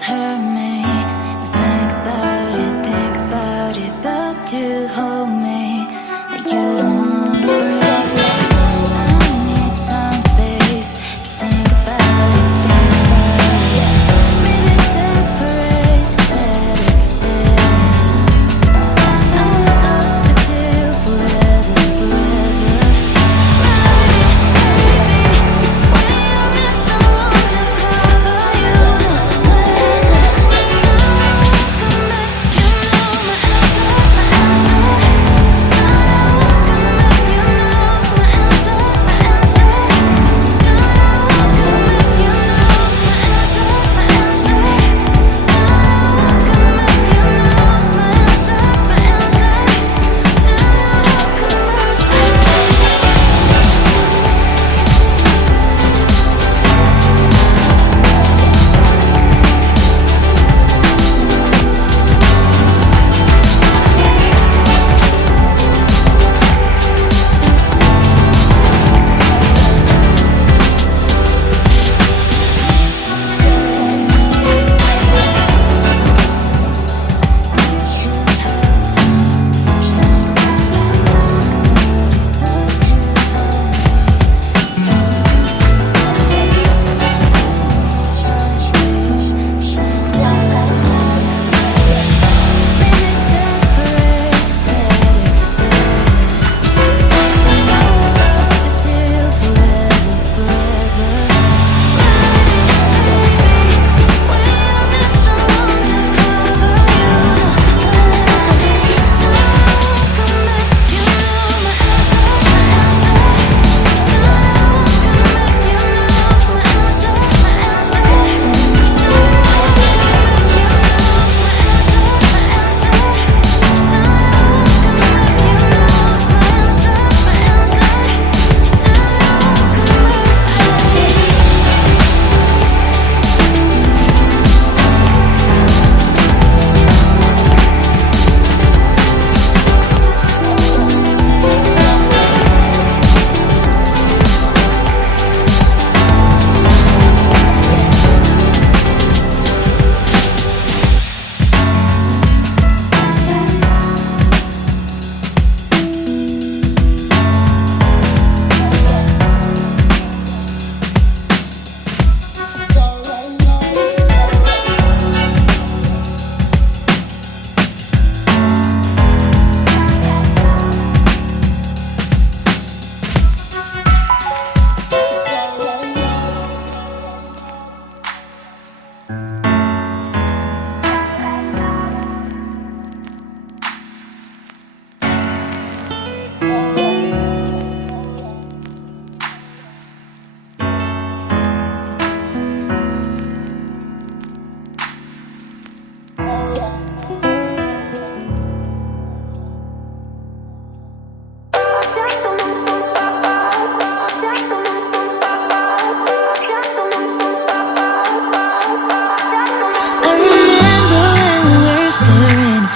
just hurt me. Just think about it, but you hold me like you don't wanna breathe. I need some space. Just think about it, maybe separate is better. I will love you till forever, forever.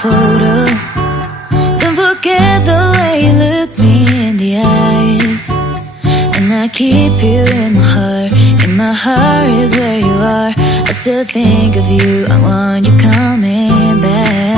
Photo. Don't forget the way you look me in the eyes. And I keep you in my heart. In my heart is where you are. I still think of you. I want you coming back.